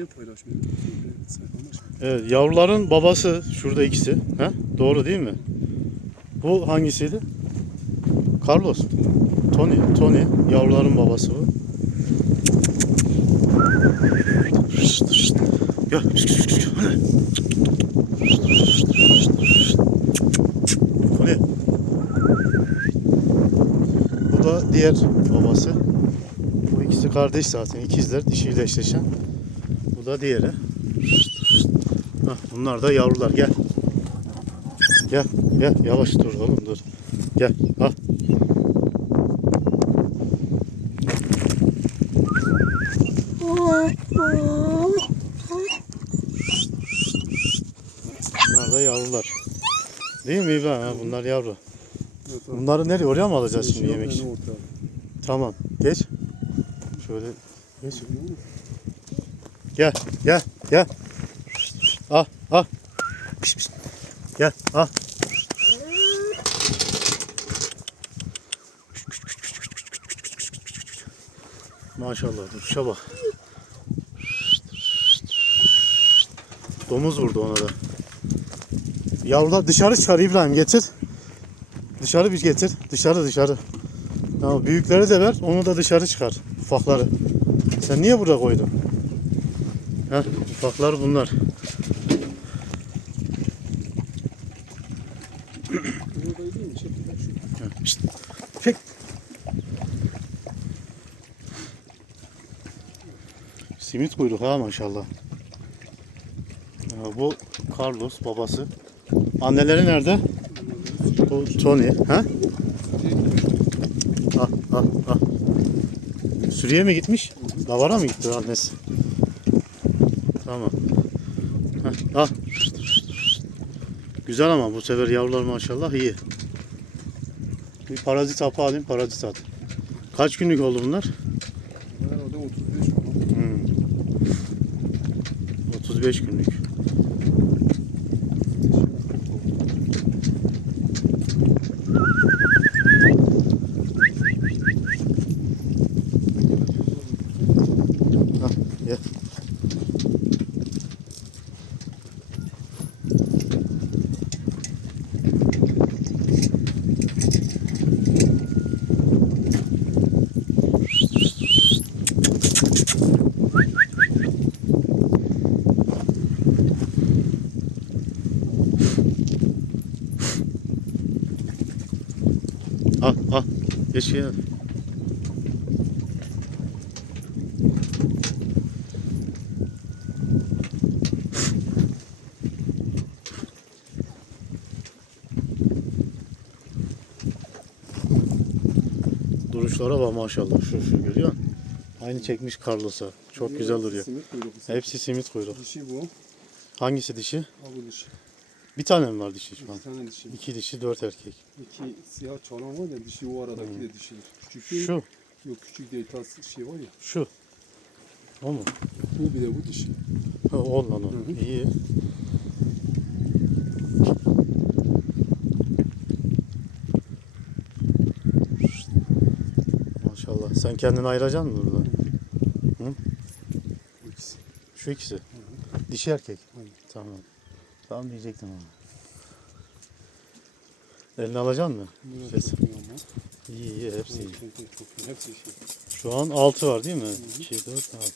Bize paylaşmıyor. Evet, yavruların babası şurada ikisi. He? Doğru değil mi? Bu hangisiydi? Carlos. Tony. Tony. Yavruların babası bu. Gel. Tony. Bu da diğer babası. Bu ikisi kardeş zaten. ikizler dişiyle eşleşen. Bu da diğeri. Hah, bunlar da yavrular gel. Gel gel yavaş dur oğlum dur. Gel al. Bunlar da yavrular. Değil mi İbrahim? Ha, bunlar yavru. Evet. Bunları nereye oraya mı alacağız şimdi yemek için? Tamam geç. Şöyle geç. Gel gel gel. Al al. Piş, piş. Gel al. Maşallah duruşa bak. Domuz vurdu ona da. Yavrular dışarı çıkar İbrahim getir. Dışarı bir getir. Dışarı dışarı. Tamam büyükleri de ver. Onu da dışarı çıkar. Ufakları. Sen niye burada koydun? Heh, ufaklar bunlar. Çek. Simit kuyruk ha maşallah. Bu Carlos babası. Anneleri nerede? Bu Tony. Ha? Ah ah ah. Suriye mi gitmiş? Davara mı gitti annesi? Tamam. Heh, al. Güzel ama bu sefer yavrular maşallah iyi. Bir parazit hapı alayım, parazit at. Kaç günlük oldu bunlar? Herhalde 35 falan. Hmm. 35 günlük. Hah, gel. Al al. Ya. Duruşlara bak maşallah. Şu şu görüyor musun? Aynı çekmiş Carlos'a. Çok güzel duruyor. Simit kuyruk. Hepsi simit kuyruk. Dişi bu. Hangisi dişi? Ha bu dişi. Bir tane mi var dişi şu an? İki tane dişi. İki dişi, dört erkek. İki siyah çalan var ya dişi o aradaki de dişidir. Küçük değil. Şu, Yok küçük değil. Tas şey var ya. şu. O mu? Bu bir de bu dişi. Ha, o lan o. Hı hı. İyi. Maşallah. Sen kendini ayıracaksın mı burada? Bu ikisi. Şu ikisi. Dişi erkek. Aynen. Tamam. Tamam diyecektim ama. Elini alacaksın mı? Çok iyi. İyi iyi hepsi iyi. Çok iyi, iyi. Hepsi şey. Şu an 6 var değil mi? hı. 2, 4, 6.